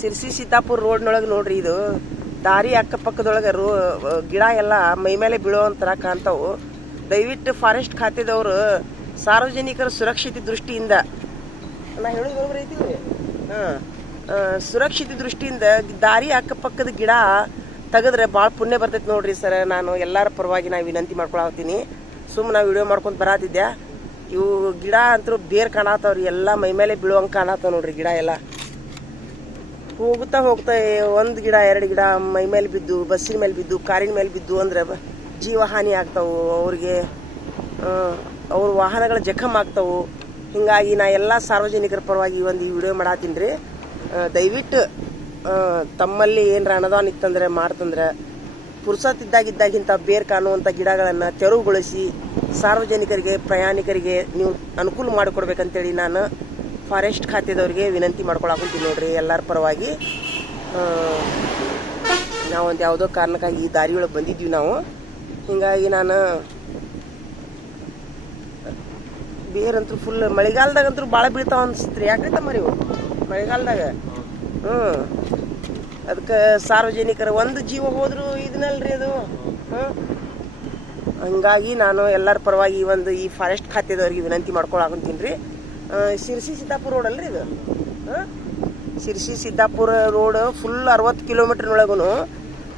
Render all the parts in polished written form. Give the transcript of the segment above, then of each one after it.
ಸಿರ್ಸಿ ಸೀತಾಪುರ ರೋಡ್ನೊಳಗೆ ನೋಡ್ರಿ, ಇದು ದಾರಿ ಅಕ್ಕಪಕ್ಕದೊಳಗೆ ಗಿಡ ಎಲ್ಲ ಮೈ ಮೇಲೆ ಬೀಳೋವಂಥರ ಕಾಣ್ತಾವು. ದಯವಿಟ್ಟು ಫಾರೆಸ್ಟ್ ಖಾತೆದವರು ಸಾರ್ವಜನಿಕರ ಸುರಕ್ಷತೆ ದೃಷ್ಟಿಯಿಂದ, ನಾ ಹೇಳೋದು ಬರೋಬ್ಬರಿ ಐತಿಲ್ರಿ, ಸುರಕ್ಷತೆ ದೃಷ್ಟಿಯಿಂದ ದಾರಿ ಅಕ್ಕಪಕ್ಕದ ಗಿಡ ತೆಗೆದ್ರೆ ಭಾಳ ಪುಣ್ಯ ಬರ್ತೈತೆ ನೋಡ್ರಿ ಸರ್. ನಾನು ಎಲ್ಲರ ಪರವಾಗಿ ನಾ ವಿನಂತಿ ಮಾಡ್ಕೊಳತ್ತೀನಿ. ಸುಮ್ಮನೆ ನಾವು ವಿಡಿಯೋ ಮಾಡ್ಕೊಂಡು ಬರತ್ತಿದ್ದೆ. ಇವು ಗಿಡ ಅಂತೂ ಬೇರ್ ಕಾಣತ್ತವ್ರಿ, ಎಲ್ಲ ಮೈ ಮೇಲೆ ಬೀಳುವಂಗೆ ಕಾಣತ್ತಾವ ನೋಡ್ರಿ. ಗಿಡ ಎಲ್ಲ ಹೋಗ್ತಾ ಒಂದು ಗಿಡ ಎರಡು ಗಿಡ ಮೈ ಮೇಲೆ ಬಿದ್ದು, ಬಸ್ಸಿನ ಮೇಲೆ ಬಿದ್ದು, ಕಾರಿನ ಮೇಲೆ ಬಿದ್ದು ಅಂದ್ರೆ ಜೀವ ಹಾನಿ ಆಗ್ತಾವು ಅವ್ರಿಗೆ, ಅವ್ರ ವಾಹನಗಳ ಜಖಮ್ ಆಗ್ತಾವು. ಹಿಂಗಾಗಿ ನಾ ಎಲ್ಲ ಸಾರ್ವಜನಿಕರ ಪರವಾಗಿ ಒಂದು ವಿಡಿಯೋ ಮಾಡತ್ತೀನಿ ರೀ. ದಯವಿಟ್ಟು ತಮ್ಮಲ್ಲಿ ಏನರ ಅನುದಾನ ಇತ್ತಂದ್ರೆ ಮಾಡ್ತಂದ್ರೆ ಪುರ್ಸತ್ತಿದ್ದಾಗಿದ್ದಾಗಿಂತ ಬೇರ್ ಕಾಣುವಂಥ ಗಿಡಗಳನ್ನು ತೆರವುಗೊಳಿಸಿ ಸಾರ್ವಜನಿಕರಿಗೆ ಪ್ರಯಾಣಿಕರಿಗೆ ನೀವು ಅನುಕೂಲ ಮಾಡಿಕೊಡ್ಬೇಕಂತೇಳಿ ನಾನು ಫಾರೆಸ್ಟ್ ಖಾತೆದವ್ರಿಗೆ ವಿನಂತಿ ಮಾಡ್ಕೊಳಕಂತೀನಿ ನೋಡ್ರಿ. ಎಲ್ಲರ ಪರವಾಗಿ ನಾವೊಂದು ಯಾವುದೋ ಕಾರಣಕ್ಕಾಗಿ ಈ ದಾರಿಯೊಳಗೆ ಬಂದಿದ್ವಿ ನಾವು. ಹಿಂಗಾಗಿ ನಾನು ಬೇರಂತೂ ಫುಲ್ ಮಳೆಗಾಲದಾಗಂತೂ ಭಾಳ ಬೀಳ್ತಾವ ಅನ್ಸುತ್ತೆ. ಯಾಕ್ರಿ ತಮ್ಮರಿ ಇವು ಮಳೆಗಾಲದಾಗ? ಅದಕ್ಕೆ ಸಾರ್ವಜನಿಕರ ಒಂದು ಜೀವ ಹೋದ್ರು ಇದನ್ನಲ್ರಿ ಅದು. ಹಂಗಾಗಿ ನಾನು ಎಲ್ಲರ ಪರವಾಗಿ ಈ ಫಾರೆಸ್ಟ್ ಖಾತೆದವ್ರಿಗೆ ವಿನಂತಿ ಮಾಡ್ಕೊಳಕಂತೀನಿ ರೀ. ಸಿರ್ಸಿ ಸೀತಾಪುರ ರೋಡ್ ಅಲ್ರಿ ಇದು. ಸಿರ್ಸಿ ಸೀತಾಪುರ ರೋಡ್ ಫುಲ್ 60 ಕಿಲೋಮೀಟರ್ನೊಳಗೂ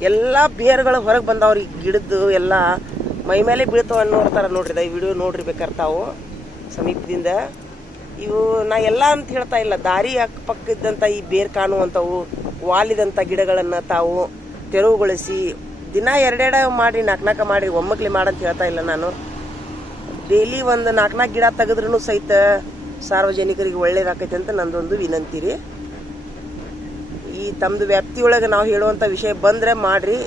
ಎಲ್ಲ ಬೇರ್ಗಳು ಹೊರಗೆ ಬಂದಾವ್ರಿ. ಗಿಡದ್ದು ಎಲ್ಲ ಮೈ ಮೇಲೆ ಬೀಳ್ತಾವ ನೋಡ್ತಾರ ನೋಡ್ರಿ. ವಿಡಿಯೋ ನೋಡ್ರಿ ಬೇಕಾದ್ರೆ ತಾವು ಸಮೀಪದಿಂದ. ಇವು ನಾ ಎಲ್ಲ ಅಂತ ಹೇಳ್ತಾ ಇಲ್ಲ, ದಾರಿ ಅಕ್ಕಪಕ್ಕ ಇದ್ದಂಥ ಈ ಬೇರ್ ಕಾಣುವಂಥವು ವಾಲಿದಂಥ ಗಿಡಗಳನ್ನು ತಾವು ತೆರವುಗೊಳಿಸಿ ದಿನ ಎರಡೆರಡು ಮಾಡಿ 4 ಮಾಡಿ ಒಮ್ಮಕ್ಲಿ ಮಾಡಂತ ಹೇಳ್ತಾ ಇಲ್ಲ ನಾನು. ಡೈಲಿ ಒಂದು 4 ಗಿಡ ತೆಗೆದ್ರೂ ಸಹಿತ ಸಾರ್ವಜನಿಕರಿಗೆ ಒಳ್ಳೇದಾಕೈತೆ ಅಂತ ನಂದೊಂದು ವಿನಂತಿ ರೀ. ಈ ತಮ್ಮದು ವ್ಯಾಪ್ತಿಯೊಳಗೆ ನಾವು ಹೇಳುವಂಥ ವಿಷಯ ಬಂದರೆ ಮಾಡಿರಿ,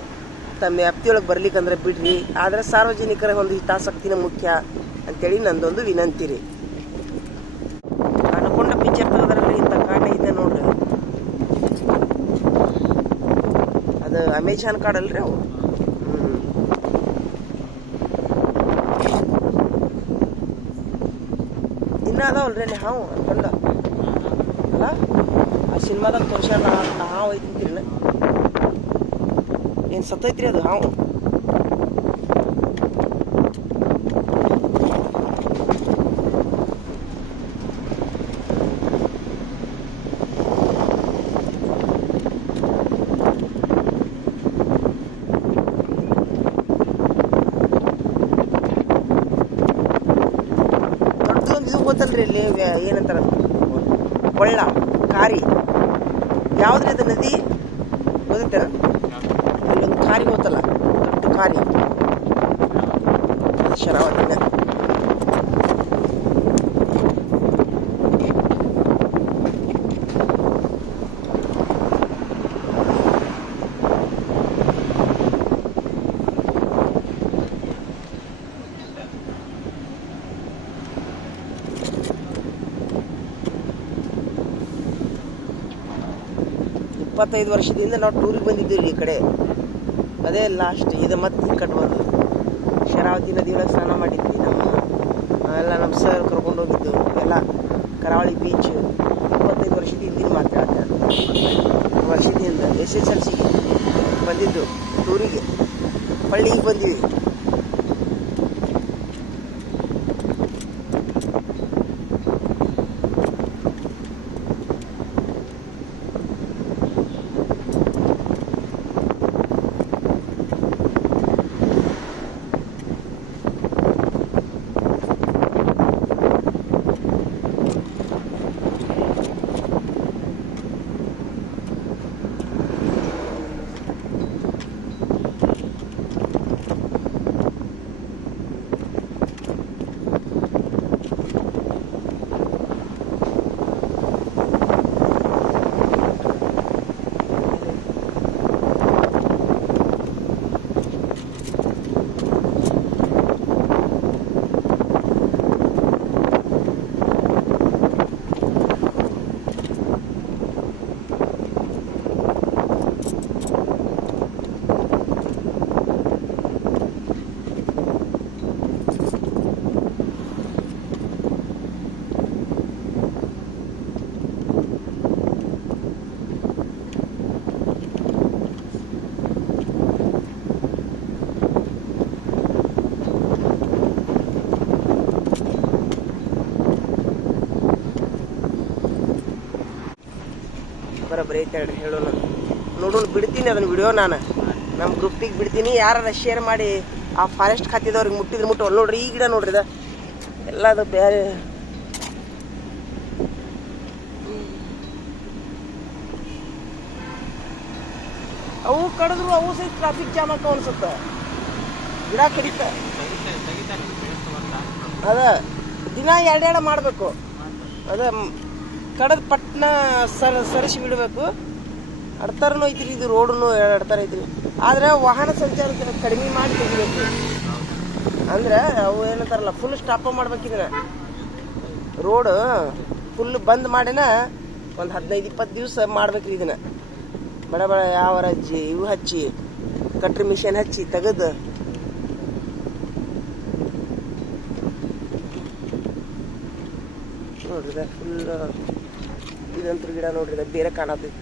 ತಮ್ಮ ವ್ಯಾಪ್ತಿಯೊಳಗೆ ಬರ್ಲಿಕ್ಕಂದ್ರೆ ಬಿಡ್ರಿ. ಆದರೆ ಸಾರ್ವಜನಿಕರ ಒಂದು ಹಿತಾಸಕ್ತಿನ ಮುಖ್ಯ ಅಂತೇಳಿ ನಂದೊಂದು ವಿನಂತಿ ರೀ. ಅನ್ಕೊಂಡ ಪಿಕ್ಚರ್ ತೆಗೆದ್ರಲ್ಲಿ ಇಂಥ ಕಾಡ ಇದೆ ನೋಡ್ರಿ. ಅದು ಅಮೆಜಾನ್ ಕಾಡಲ್ರಿ ಅವು. ಇನ್ನೂ ಅದಾವಲ್ರಿ ಅಲ್ಲಿ ಹಾವು ಅನ್ಕೊಂಡ ಅಲ್ಲ, ಆ ಸಿನಿಮಾದಾಗ ತೋರ್ಸ್ಯಾರ ಹಾವು ಐತಿಂತೀರಿ. ಏನು ಸತ್ತೈತ್ರಿ ಅದು ಹಾವು? ಗೊತ್ತಲ್ರಿ ಇಲ್ಲಿ ಏನಂತಾರ ಕೊಳ್ಳ ಕಾರಿ ಯಾವ್ದ್ರಿ ಅದು ನದಿ ಗೊತ್ತೇನ? ಇಲ್ಲೊಂದು ಕಾರಿ ಗೊತ್ತಲ್ಲ, ದೊಡ್ಡ ಕಾರಿ ಶರಾವತಿನ. ಇಪ್ಪತ್ತೈದು ವರ್ಷದಿಂದ ನಾವು ಟೂರಿಗೆ ಬಂದಿದ್ದೀವಿ ಈ ಕಡೆ. ಅದೇ ಲಾಸ್ಟ್ ಇದು ಮತ್ತೆ ಕಟ್ಬೋದು. ಶರಾವತಿ ನದಿಯೊಳಗೆ ಸ್ನಾನ ಮಾಡಿದ್ವಿ. ನಮ್ಮ ಸರ್ ಕರ್ಕೊಂಡು ಹೋಗಿದ್ದು ಎಲ್ಲ ಕರಾವಳಿ ಬೀಚ್. 25 ವರ್ಷದ ಹಿಂದಿನ ಮಾತಾಡ್ತಾರೆ, ವರ್ಷದಿಂದ SSLC ಬಂದಿದ್ದು ಟೂರಿಗೆ. ಹಳ್ಳಿಗೆ ಬಂದ್ವಿ. ಬರೋಬ್ಬರಿ ಐತೆ ಹೇಳ್ರಿ ಹೇಳೋಣ ನೋಡೋಣ. ಬಿಡ್ತೀನಿ ಅದನ್ನ ವಿಡಿಯೋ ನಾನು ನಮ್ಮ ಗ್ರೂಪಿಗೆ ಬಿಡ್ತೀನಿ. ಯಾರು ಶೇರ್ ಮಾಡಿ ಆ ಫಾರೆಸ್ಟ್ ಖಾತೆದವ್ರಿಗೆ ಮುಟ್ಟಿದ್ರೆ ಮುಟ್ಟವಲ್ಲ ನೋಡ್ರಿ. ಈ ಗಿಡ ನೋಡ್ರಿ ಇದು ಎಲ್ಲದು ಬೇರೆ. ಅವು ಕಡಿದ್ರು ಅವು ಸಹಿತ ಟ್ರಾಫಿಕ್ ಜಾಮ್ ಆಕ ಅನ್ಸುತ್ತೆ. ಗಿಡ ಕಡಿತ ಅದ ದಿನ ಎರಡೆರಡು ಮಾಡಬೇಕು. ಅದ ಕಡದ ಪಟ್ನ ಸರಿಸಿ ಬಿಡಬೇಕು. ಅಡ್ತಾರನು ಐತ್ರಿ ಇದು ರೋಡನ್ನು ಅಡ್ತಾರ ಐತ್ರಿ. ಆದ್ರೆ ವಾಹನ ಸಂಚಾರ ಕಡಿಮೆ ಮಾಡಿ ತೆಗಿಬೇಕು. ಅಂದ್ರೆ ಅವು ಏನಂತಾರಲ್ಲ ಫುಲ್ ಸ್ಟಾಪ್ ಮಾಡ್ಬೇಕಿದ್ರೆ ರೋಡ್ ಫುಲ್ ಬಂದ್ ಮಾಡಿನ ಒಂದು 15-20 ದಿವಸ ಮಾಡ್ಬೇಕ್ರಿ ಇದನ್ನ. ಬಡ ಬಡ ಯಾವ ಇವು ಹಚ್ಚಿ ಕಟ್ರಿ ಮಿಷನ್ ಹಚ್ಚಿ ತೆಗೆದು ನೋಡ್ರಿ ಫುಲ್ ಇದಂತೂ ಗಿಡ ನೋಡ್ರಿ ಬೇರೆ ಕಾಣತೈತಿ.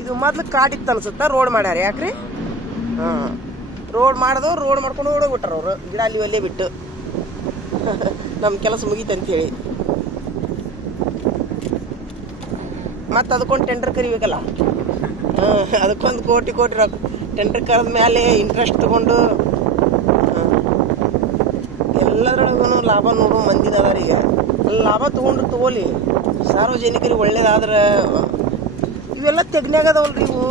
ಇದು ಮೊದ್ಲು ಕಾಡಿತ್ತು ಅನ್ಸುತ್ತ, ರೋಡ್ ಮಾಡ್ಯಾರ. ಯಾಕ್ರಿ? ರೋಡ್ ಮಾಡಿದವ್ರು ರೋಡ್ ಮಾಡ್ಕೊಂಡು ಓಡೋಗ್ಬಿಟ್ಟಾರ ಅವ್ರು. ಗಿಡ ಅಲ್ಲಿ ಅಲ್ಲೇ ಬಿಟ್ಟು ನಮ್ಮ ಕೆಲಸ ಮುಗೀತಂತ ಹೇಳಿ. ಮತ್ತೆ ಅದಕ್ಕೊಂದು ಟೆಂಡರ್ ಕರಿಬೇಕಲ್ಲ. ಅದಕ್ಕೊಂದು ಕೋಟಿ ರೊಕ್ಕ ಟೆಂಡರ್ ಕರೆದ ಮೇಲೆ ಇಂಟ್ರೆಸ್ಟ್ ತಗೊಂಡು ಎಲ್ಲದ್ರೊಳಗೂ ಲಾಭ ನೋಡೋ ಮಂದಿನ ಅದಾರ. ಈಗ ಲಾಭ ತಗೊಂಡ್ರು ತಗೋಲಿ, ಸಾರ್ವಜನಿಕರಿಗೆ ಒಳ್ಳೇದಾದ್ರೆ. ಇವೆಲ್ಲ ತೆಗ್ನ್ಯಾಗದವಲ್ರಿ ಇವು.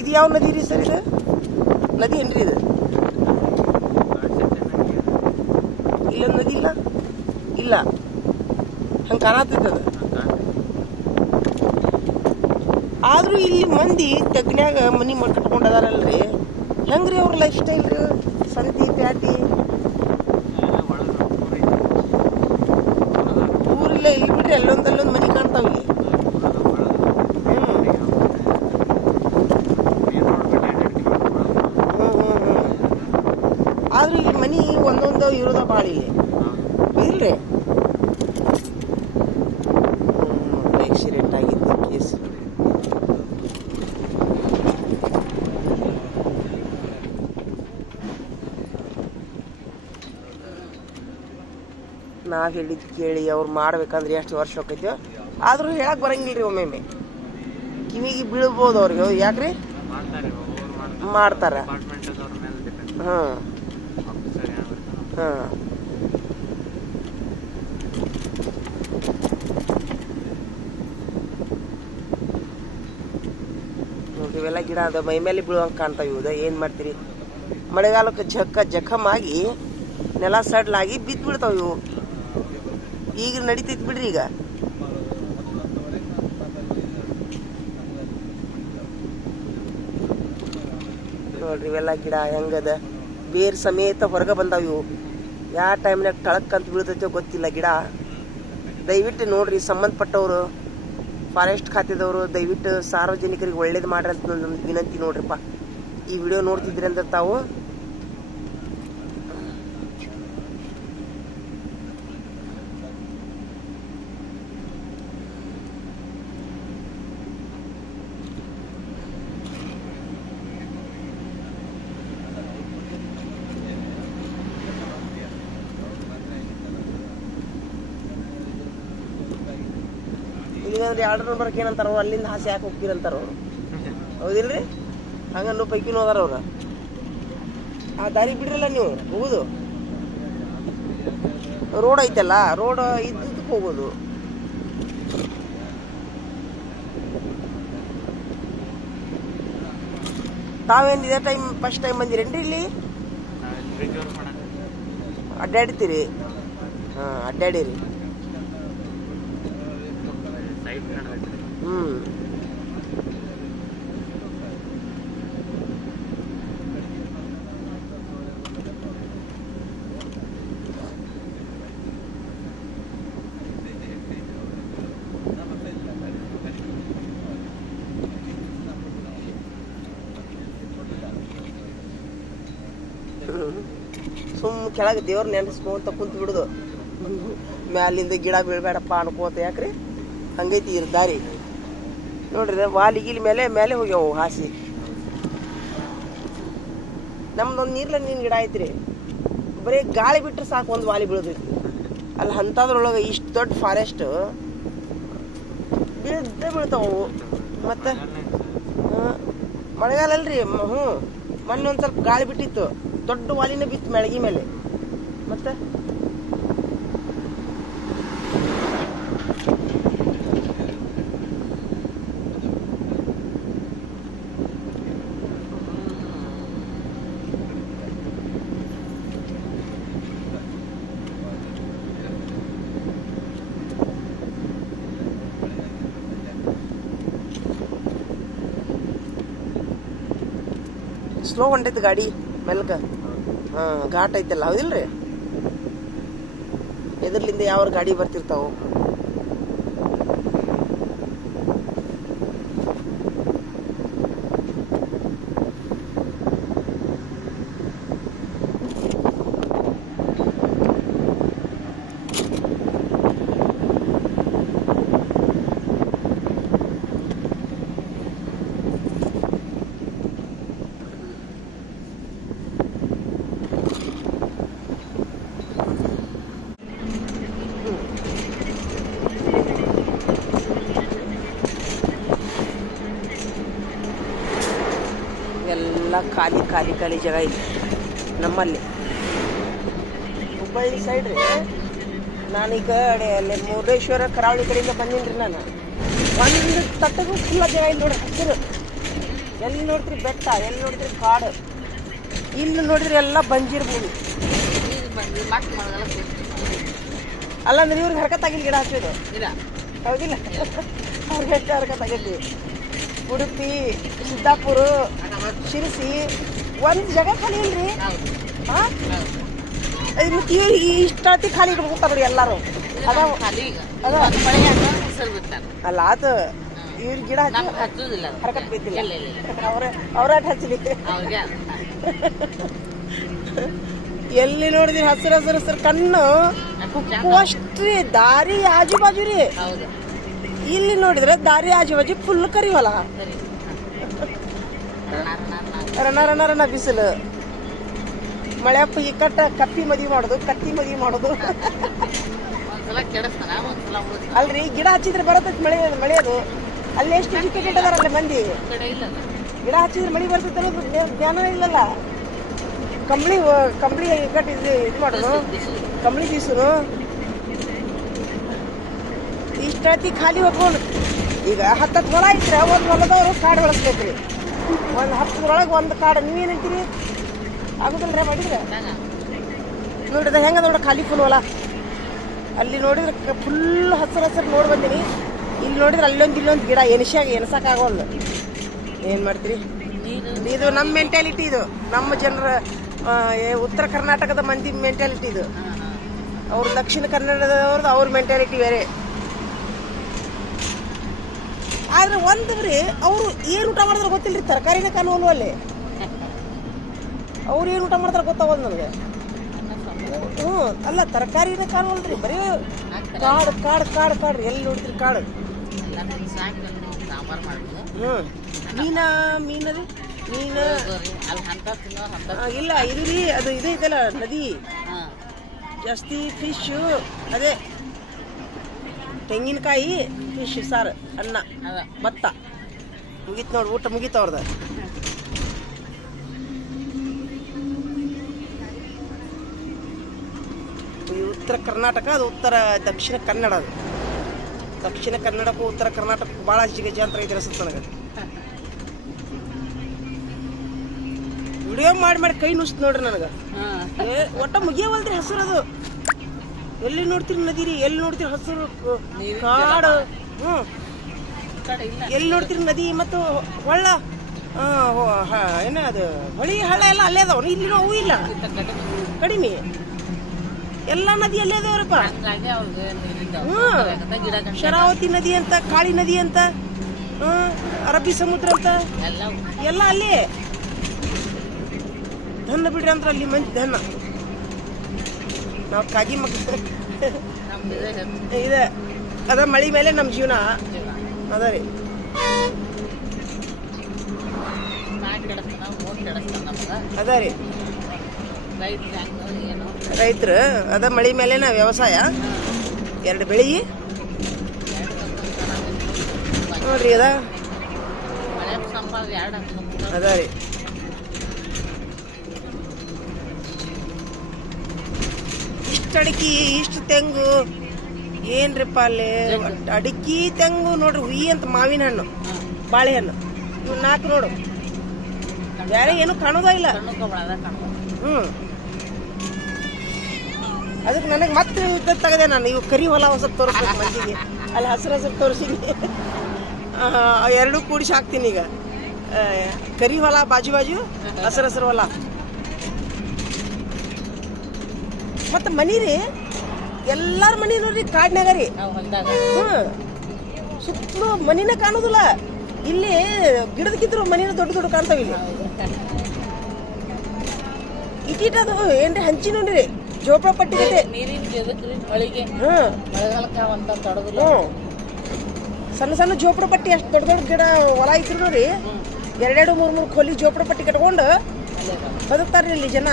ಇದು ಯಾವ ನದಿ ರೀ ಸರ್? ಇದು ನದಿ ಏನ್ರಿ ಇದು? ಇಲ್ಲೊಂದು ನದಿ ಇಲ್ಲ ಇಲ್ಲ ಹಂಗೆ ಕಾಣತೈತದ. ಆದ್ರೂ ಇಲ್ಲಿ ಮಂದಿ ತೆಗ್ನ್ಯಾಗ ಮನಿ ಕಟ್ಕೊಂಡದಾರಲ್ರಿ. ಹೆಂಗ್ರಿ ಅವ್ರ ಲೈಫ್ ಸ್ಟೈಲ್ ರೀ? ಸಂತಿ ಪ್ಯಾಟಿ ಊರಿಲ್ಲ ಇಲ್ಲಿ ಬಿಡ್ರಿ. ಅಲ್ಲೊಂದು ಮನಿ ಕಾಣ್ತಾವಿಲ್ಲಿ. ಆದ್ರೂ ಇಲ್ಲಿ ಮನಿ ಒಂದೊಂದು ಇರೋದ ಭಾಳ ಇಲ್ಲಿ ಇಲ್ರಿ. ಆಕ್ಸಿಡೆಂಟ್ ಆಗಿತ್ತು ಕೇಸ್. ನಾವ್ ಹೇಳಿದ್ ಕೇಳಿ ಅವ್ರು ಮಾಡ್ಬೇಕಂದ್ರೆ ಎಷ್ಟು ವರ್ಷ ಹೋಗ್ತೈತೋ. ಆದ್ರೂ ಹೇಳಕ್ ಬರಂಗಿಲ್ರಿ. ಒಮ್ಮೊಮ್ಮೆ ಕಿವಿಗೆ ಬೀಳ್ಬೋದು ಅವ್ರಿಗೆ. ಯಾಕ್ರಿ ಮಾಡ್ತಾರ? ನೋಡ್ರಿ ಇವೆಲ್ಲ ಗಿಡ ಅದ ಮೈ ಮೇಲೆ ಬೀಳುವಂಗೆ ಕಾಣ್ತಾವ. ಇವುದ ಏನ್ ಮಾಡ್ತೀರಿ? ಮಳೆಗಾಲಕ್ಕೆ ಜಖಮ್ ಆಗಿ ನೆಲ ಸಡ್ಲಾಗಿ ಬಿದ್ದು ಬಿಡ್ತಾವ ಇವು. ಈಗ ನಡಿತೈತಿ ಬಿಡ್ರಿ. ಈಗ ನೋಡ್ರಿ ಇವೆಲ್ಲ ಗಿಡ ಹೆಂಗದ ಬೇರ್ ಸಮೇತ ಹೊರಗೆ ಬಂದಾವ ಇವು. ಯಾವ ಟೈಮ್ನಾಗ ಟಳಕ್ಕಂತ ಬೀಳ್ತೈತೋ ಗೊತ್ತಿಲ್ಲ ಗಿಡ. ದಯವಿಟ್ಟು ನೋಡ್ರಿ, ಸಂಬಂಧಪಟ್ಟವರು ಫಾರೆಸ್ಟ್ ಖಾತೆದವರು ದಯವಿಟ್ಟು ಸಾರ್ವಜನಿಕರಿಗೆ ಒಳ್ಳೇದು ಮಾಡ್ರಿ ಅಂತ ನನ್ನ ವಿನಂತಿ ನೋಡ್ರಿಪ್ಪ. ಈ ವಿಡಿಯೋ ನೋಡ್ತಿದ್ರಿ ಅಂದ್ರೆ ತಾವು ಇಲ್ಲಿಗಂದ್ರೆ 2 ನಂಬರ್ಗೆ ಏನಂತಾರ ಅವ್ರು, ಅಲ್ಲಿಂದ ಹಾಸಿ ಯಾಕೆ ಹೋಗ್ತೀರಂತಾರ ಅವ್ರು. ಹೌದಿಲ್ರಿ? ಹಂಗನ್ನು ಪೈಕಿನೂ ಅದಾರ ಅವ್ರು. ಆ ದಾರಿ ಬಿಡ್ರಲ್ಲ ನೀವು ಹೋಗುದು. ರೋಡ್ ಐತಲ್ಲ, ರೋಡ್ ಇದ್ದಕ್ಕೆ ಹೋಗೋದು. ತಾವೇನು ಇದೇ ಟೈಮ್ ಫಸ್ಟ್ ಟೈಮ್ ಬಂದಿರೇನ್ರಿ ಇಲ್ಲಿ? ಅಡ್ಡಾಡ್ತೀರಿ? ಅಡ್ಡಾಡಿರಿ. ಸುಮ್ಮ ಕೆಳಗೆ ದೇವ್ರ ನೆನೆಸ್ಕೊಂತ ಕುಂತು ಬಿಡುದು. ಮ್ಯಾಲಿಂದ ಗಿಡ ಬೀಳ್ಬೇಡಪ್ಪ ಅನ್ಕೋತ. ಯಾಕ್ರಿ? ಹಂಗೈತಿ ಇರ್ ದಾರಿ ನೋಡ್ರಿ. ವಾಲಿಗಿಲಿ ಮೇಲೆ ಮೇಲೆ ಹೋಗ್ಯಾವು ಹಾಸಿ. ನಮ್ದೊಂದು ನೀರ್ಲ ನೀನ್ ಗಿಡ ಐತ್ರಿ. ಬರೀ ಗಾಳಿ ಬಿಟ್ಟರೆ ಸಾಕು ಒಂದು ವಾಲಿ ಬೀಳೋದೈತಿ ಅಲ್ಲಿ. ಅಂಥದ್ರೊಳಗೆ ಇಷ್ಟು ದೊಡ್ಡ ಫಾರೆಸ್ಟ್ ಬೀಳ್ದೇ ಬೀಳ್ತಾವು. ಮತ್ತು ಮಳೆಗಾಲ ಅಲ್ರಿ. ಮೊನ್ನೆ ಒಂದು ಸ್ವಲ್ಪ ಗಾಳಿ ಬಿಟ್ಟಿತ್ತು, ದೊಡ್ಡ ವಾಲಿನ ಬಿತ್ತು ಮೆಳಗಿ ಮೇಲೆ. ಮತ್ತು ಸ್ಲೋ ಹೊಂಟೈತಿ ಗಾಡಿ ಮೆಲ್ಕ. ಘಾಟ್ ಐತಲ್ಲ, ಹೌದಿಲ್ರಿ? ಎದುರ್ಲಿಂದ ಯಾವ ಗಾಡಿ ಬರ್ತಿರ್ತಾವ. ಎಲ್ಲ ಖಾಲಿ ಖಾಲಿ ಖಾಲಿ ಜಾಗ ಇದೆ ನಮ್ಮಲ್ಲಿ. ಹುಬ್ಬಳ್ಳಿ ಸೈಡ್ ರೀ. ನಾನೀಗ ಮುರುಡೇಶ್ವರ ಕರಾವಳಿ ಕಡೆಯಿಂದ ಬಂದೀನಿ. ನಾನು ಒಂದು ತಟ್ಟಗೂ ಫುಲ್ಲ ಜಾಗ ಇಲ್ಲಿ ನೋಡ್ರಿ, ಹಸಿರು. ಎಲ್ಲಿ ನೋಡ್ತೀರಿ ಬೆಟ್ಟ, ಎಲ್ಲಿ ನೋಡ್ತೀರಿ ಕಾಡು. ಇಲ್ಲಿ ನೋಡಿದ್ರೆ ಎಲ್ಲ ಬಂಜಿರ್ಬೋದು. ಅಲ್ಲ ಅಂದ್ರೆ ಇವ್ರಿಗೆ ಹರಕತ್ತಾಗಿಲ್ಲ ಗಿಡ ಹಚ್ಚಿದ್ದು, ಹೌದಿಲ್ಲ? ಅವ್ರಿಗೆ ಎಷ್ಟು ಹರಕತ್ತಾಗೈತಿ. ಉಡುಪಿ, ಸಿದ್ದಾಪುರ, ಶಿರಸಿ ಒಂದು ಜಾಗ ಖಾಲಿ ಇಲ್ರಿ. ಮತ್ತೆ ಇವ್ರಿಗೆ ಇಷ್ಟಾತಿ ಖಾಲಿ ಇಟ್ಬಿಡ್ತಾರೆ ನೋಡಿ ಎಲ್ಲಾರು. ಅಲ್ಲ ಅದು ಇವ್ರಿಗೆ ಗಿಡ ಹಚ್ಚೋದಿಲ್ಲ, ಹರಕತ್ ಬಿದ್ದಿಲ್ಲ. ಅವ್ರಾಟ ಹಚ್ಚಲಿ. ಎಲ್ಲಿ ನೋಡಿದ್ರಿ ಹಸಿರು ಹಸಿರು ಹಸಿರು ಕಣ್ಣು ಅಷ್ಟ್ರಿ. ದಾರಿ ಆಜು ಬಾಜು ರೀ. ಇಲ್ಲಿ ನೋಡಿದ್ರೆ ದಾರಿ ಆಜು ಬಾಜು ಫುಲ್ ಕರಿವಲ್ಲ, ರಣ ಬಿಸಿಲು. ಮಳೆಯಪ್ಪ ಈ ಕಪ್ಪಿ ಮದ್ವಿ ಮಾಡೋದು, ಕತ್ತಿ ಮದ್ವಿ ಮಾಡೋದು. ಅಲ್ರಿ ಗಿಡ ಹಚ್ಚಿದ್ರೆ ಬರತೈತಿ ಮಳೆಯೋದು. ಅಲ್ಲಿ ಎಷ್ಟು ಎಜುಕೇಟೆಡ್ ಅದಾರಲ್ಲ ಮಂದಿ. ಗಿಡ ಹಚ್ಚಿದ್ರೆ ಮಳೆ ಬರ್ತೈತೆ ಅನ್ನೋದು ಜ್ಞಾನ ಇಲ್ಲಲ್ಲ. ಕಂಬಳಿ ಕಟ್ಟಿ ಇದು ಮಾಡೋದು, ಕಂಬಳಿ ಬೀಸೋನು. ಇಷ್ಟೊತ್ತಿ ಖಾಲಿ ಹೋಗ್ಬೋದು. ಈಗ 10 ಹೊಲ ಇದ್ರೆ ಒಂದು ಹೊಲದವರು ಕಾಡು ಬೆಳೆಸ್ಬೇಕ್ರಿ. ಒಂದು 10 ಒಂದು ಕಾಡು. ನೀವೇನಂತೀರಿ? ಆಗುದಿಲ್ರಿ ಮಾಡಿದ್ರೆ? ನೋಡಿದ್ರೆ ಹೆಂಗ ನೋಡ್ರಿ ಖಾಲಿ ಫುಲ್ ಹೊಲ. ಅಲ್ಲಿ ನೋಡಿದ್ರೆ ಫುಲ್ ಹಸಿರು ಹಸಿರು ನೋಡಿ ಬಂದೀನಿ. ಇಲ್ಲಿ ನೋಡಿದ್ರೆ ಅಲ್ಲೊಂದು ಇಲ್ಲೊಂದು ಗಿಡ ಎನಸಕ್ಕಾಗೋಲ್ಲ. ಏನು ಮಾಡ್ತೀರಿ? ಇದು ನಮ್ಮ ಮೆಂಟ್ಯಾಲಿಟಿ. ಇದು ನಮ್ಮ ಜನರ ಉತ್ತರ ಕರ್ನಾಟಕದ ಮಂದಿ ಮೆಂಟ್ಯಾಲಿಟಿ. ಇದು ಅವ್ರ ದಕ್ಷಿಣ ಕನ್ನಡದವ್ರದ್ದು ಅವ್ರ ಮೆಂಟ್ಯಾಲಿಟಿ ಬೇರೆ. ಆದ್ರೆ ಒಂದು ರೀ, ಅವರು ಏನು ಊಟ ಮಾಡಿದ್ರೆ ಗೊತ್ತಿಲ್ಲರಿ. ತರಕಾರಿನ ಕಾಣುವಲ್ವ ಅಲ್ಲಿ. ಅವ್ರು ಏನು ಊಟ ಮಾಡ್ತಾರೆ ಗೊತ್ತಾಗೋದು ನನಗೆ. ಅಲ್ಲ ತರಕಾರಿನ ಕಾಣುವಲ್ರಿ, ಬರೀ ಕಾಡು ಕಾಡು ಕಾಡು ಕಾಡು. ಎಲ್ಲಿ ನೋಡಿದ್ರಿ ಕಾಡು. ಮೀನದು ಮೀನು ಇಲ್ಲ. ಇದು ರೀ ಅದು ಇದು ಇದೆಲ್ಲ ನದಿ ಜಾಸ್ತಿ ಫಿಶು. ಅದೇ ತೆಂಗಿನಕಾಯಿ, ಫಿಶ್ ಸಾರು, ಅನ್ನ, ಭತ್ತ. ಮುಗೀತು ನೋಡಿ, ಊಟ ಮುಗೀತು ಅವ್ರದ. ಈ ಉತ್ತರ ಕರ್ನಾಟಕ, ಅದು ದಕ್ಷಿಣ ಕನ್ನಡ. ಅದು ದಕ್ಷಿಣ ಕನ್ನಡಕ್ಕೂ ಉತ್ತರ ಕರ್ನಾಟಕಕ್ಕೂ ಭಾಳ ಜಿಗಜಾಂತರ ಇದೆ ಅನ್ಸುತ್ತೆ ನನಗೆ. ವಿಡಿಯೋ ಮಾಡಿ ಕೈ ನುಸ್ತು ನೋಡ್ರಿ ನನಗೆ. ಒಟ್ಟ ಮುಗಿಯವಲ್ರಿ ಹಸಿರು. ಅದು ಎಲ್ಲಿ ನೋಡ್ತೀರಿ ನದಿ ರೀ, ಎಲ್ಲಿ ನೋಡ್ತೀರಿ ಹಸಿರು ಕಾಡು. ಎಲ್ಲಿ ನೋಡ್ತೀರಿ ನದಿ ಮತ್ತು ಹೊಳ್ಳ. ಏನ ಅದು ಹೊಳಿ ಹಳ್ಳ ಎಲ್ಲ ಅಲ್ಲೇ ಅದಾವ. ಇಲ್ಲಿ ಅವು ಇಲ್ಲ, ಕಡಿಮೆ. ಎಲ್ಲ ನದಿ ಅಲ್ಲೇ ಅದಾವ್ರಪ್ಪ. ಶರಾವತಿ ನದಿ ಅಂತ, ಕಾಳಿ ನದಿ ಅಂತ, ಅರಬ್ಬಿ ಸಮುದ್ರ ಅಂತ ಎಲ್ಲ ಅಲ್ಲೇ. ಧನ್ನ ಬಿಡ್ರಿ ಅಂತ ಅಲ್ಲಿ ಮಂದಿ ಧನ್ನ. ನಾವು ಕಾಗಿ ಮಕ್ಕಳು ಇದೆ. ಅದ ಮಳಿ ಮೇಲೆ ನಮ್ಮ ಜೀವನ ಅದ ರೀ. ಅದ ರೀ ರೈತರು ಅದ ಮಳೆ ಮೇಲೆನ ವ್ಯವಸಾಯ. 2 ಬೆಳಿ ನೋಡ್ರಿ ಅದ ಅದ ರೀ. ಇಷ್ಟು ಅಡಿಕೆ ಇಷ್ಟು ತೆಂಗು ಏನ್ರಿಪ್ಪ ಅಲ್ಲಿ ಅಡಿಕೆ ತೆಂಗು ನೋಡ್ರಿ. ಹುಯಿ ಅಂತ ಮಾವಿನ ಹಣ್ಣು, ಬಾಳೆಹಣ್ಣು ಇವ್ 4 ನೋಡು. ಬೇರೆ ಏನು ಕಾಣೋದ ಇಲ್ಲ. ಅದಕ್ಕೆ ನನಗೆ ಮತ್ತೆ ತೆಗದೆ ನಾನು. ಇವು ಕರಿ ಹೊಲ ಹೊಸ ತೋರಿಸ್ಬೇಕು ಮಂದಿಗೆ. ಅಲ್ಲಿ ಹಸಿರು ತೋರಿಸಿನಿ. 2 ಕೂಡಿಸಿ ಹಾಕ್ತೀನಿ ಈಗ. ಕರಿ ಹೊಲ ಬಾಜು ಹಸಿರು ಹೊಲ. ಮತ್ತ ಮನಿ ರೀ, ಎಲ್ಲಾರ ಮನಿ ನೋಡ್ರಿ ಕಾಡ್ನಾಗ ರೀ. ಸುತ್ತಲೂ ಮನಿನ ಕಾಣುದಿಲ್ಲ. ಇಲ್ಲಿ ಗಿಡದಕ್ಕಿದ್ರು ಮನಿನ ದೊಡ್ಡ ಕಾಣ್ತಾವ. ಇಲ್ಲಿ ಇಟ್ಟಿಟ್ಟದು ಏನ್ರಿ ಹಂಚಿ ನೋಡ್ರಿ, ಜೋಪಳ ಪಟ್ಟಿ ಸಣ್ಣ ಜೋಪಡ ಪಟ್ಟಿ. ಅಷ್ಟು ದೊಡ್ಡ ಗಿಡ ಹೊಲ ಇದ್ರು ನೋಡ್ರಿ. 2-3 ಕೊಲಿ ಜೋಪಡ ಪಟ್ಟಿ ಕಟ್ಕೊಂಡು ಬದುಕ್ತಾರ್ರಿ ಇಲ್ಲಿ ಜನ.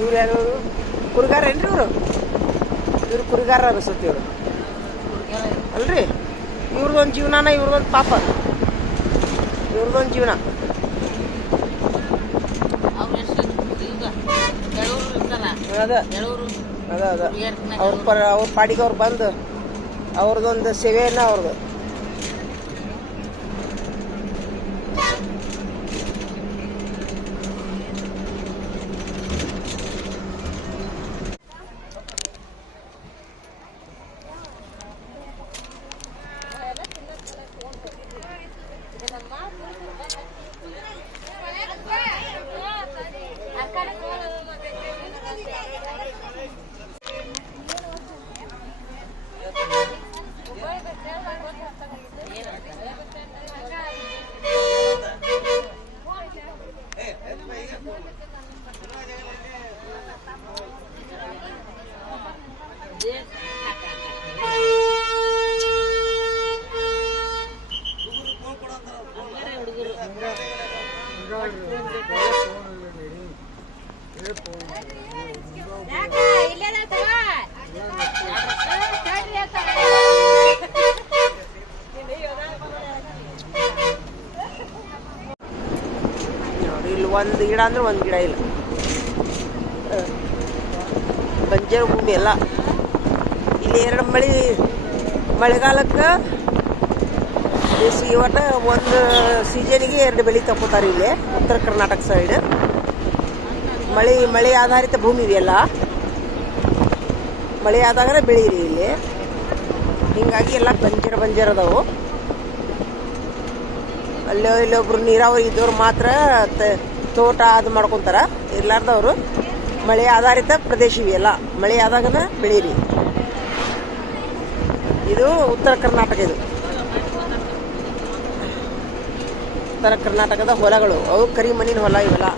ಇವ್ರು ಯಾರು ಕುರಿಗಾರ ಏನ್ರಿ? ಇವ್ರು ಕುರಿಗಾರ ಅನಿಸುತ್ತೆ. ಇವ್ರು ಅಲ್ರಿ. ಇವ್ರದೊಂದು ಜೀವನಾನ, ಇವ್ರದೊಂದು ಪಾಪ, ಇವ್ರದೊಂದು ಜೀವನ. ಅದ ಅವ್ರ ಪಾಡಿಗೆ ಅವ್ರು ಬಂದು ಅವ್ರದೊಂದು ಸೇವೆಯನ್ನ ಅವ್ರದ್ದು. ಇಲ್ಲಿ ಒಂದು ಗಿಡ ಅಂದ್ರೆ ಒಂದು ಗಿಡ ಇಲ್ಲ. ಬಂಜರು ಭೂಮಿ ಎಲ್ಲ. ಇಲ್ಲಿ 2 ಮಳೆಗಾಲಕ್ಕೆ ಬೇಸಿಗೆ ಒಟ್ಟು ಒಂದು ಸೀಸನಿಗೆ 2 ಬೆಳೆ ತಗೋತಾರೆ. ಇಲ್ಲಿ ಉತ್ತರ ಕರ್ನಾಟಕ ಸೈಡ್ ಮಳೆ ಆಧಾರಿತ ಭೂಮಿ ಇದೆಯಲ್ಲ, ಮಳೆ ಆದಾಗನೇ ಬೆಳೀರಿ ಇಲ್ಲಿ. ಹಿಂಗಾಗಿ ಎಲ್ಲ ಬಂಜರ್ ಅದಾವು. ಇಲ್ಲೊಬ್ರು ನೀರಾವರಿ ಇದ್ದವ್ರು ಮಾತ್ರ ತೋಟ ಅದು ಮಾಡ್ಕೊತಾರ. ಇರ್ಲಾರ್ದವ್ರು ಮಳೆ ಆಧಾರಿತ ಪ್ರದೇಶ ಇವೆಲ್ಲ, ಮಳೆ ಆದಾಗನ ಬೆಳೀರಿ. ಇದು ಉತ್ತರ ಕರ್ನಾಟಕ. ಇದು ಉತ್ತರ ಕರ್ನಾಟಕದ ಹೊಲಗಳು. ಅವು ಕರಿ ಮಣ್ಣಿನ ಹೊಲ ಇವೆಲ್ಲ.